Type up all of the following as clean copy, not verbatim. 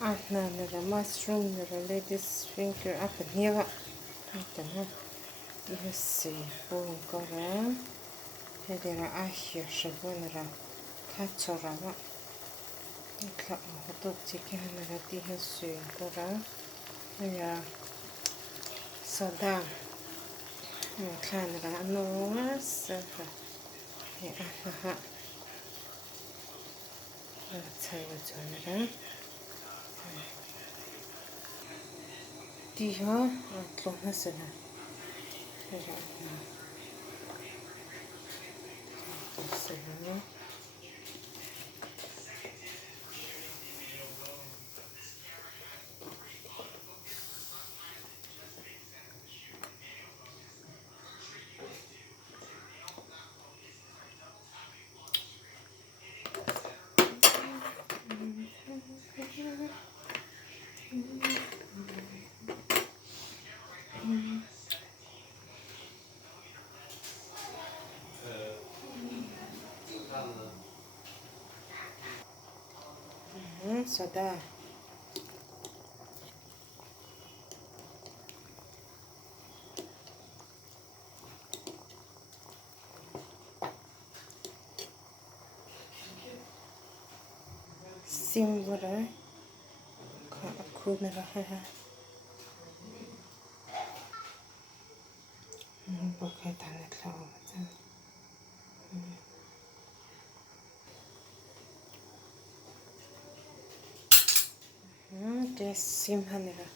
Nara mushroom nara ladies finger up and here. Yes, boom kara. Hedera ahia shabunara katsora. Ikla hotot chikanara tihasu kara. Ya soda. Klanara no safa. Ya aha. Tsayutunara. Tiha atlonasana. Ya. Sayana. Soda. Simbora. Kunara. Bukai tanet lawa macam. Dia simhanera.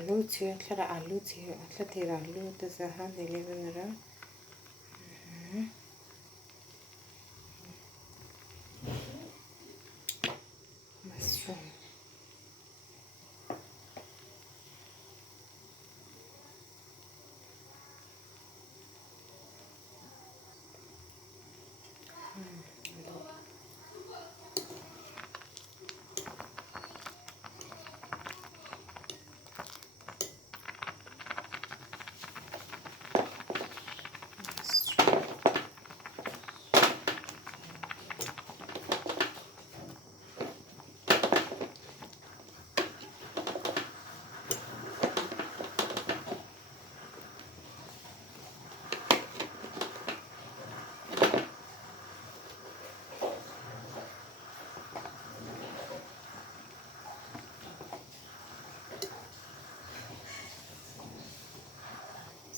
Alu tu, clara alu tu, clara tira alu tu zahan dele benera. Mushroom.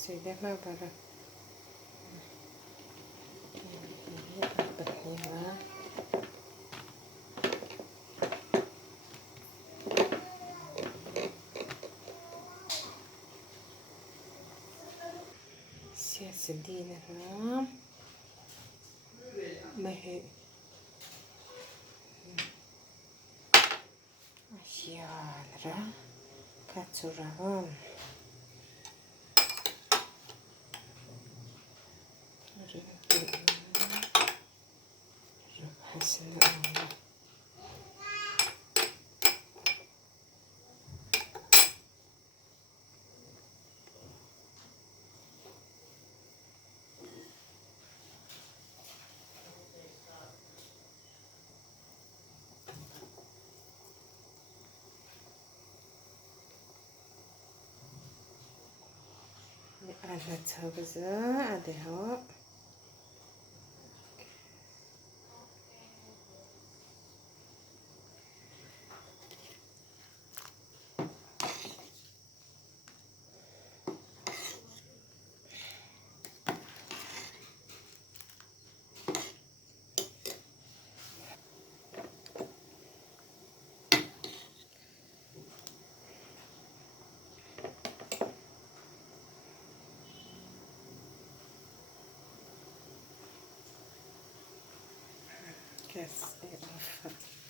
Sudah mah bara. Betulnya. Sia sedih nara. Mah. Asia nara. Katsurawan. Hasilnya. Ada tabaza, ada hawa. Gas off.